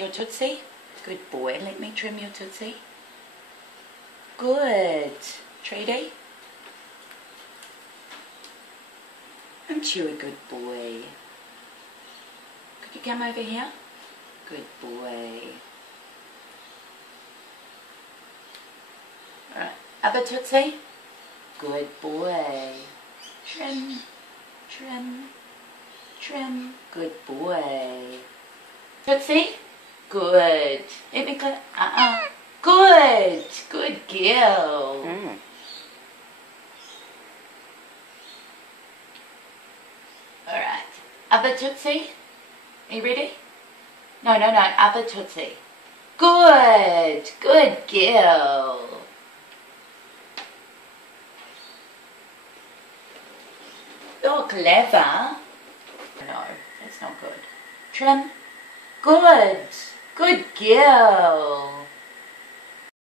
Your tootsie? Good boy. Let me trim your tootsie. Good. Treaty? Aren't you a good boy? Could you come over here? Good boy. Alright, other tootsie? Good boy. Trim, trim, trim. Good boy. Tootsie? Good. Let me go. Good. Good girl. Alright. Other tootsie? Are you ready? No. Other tootsie. Good. Good girl. You're clever. No, that's not good. Trim. Good. Good girl.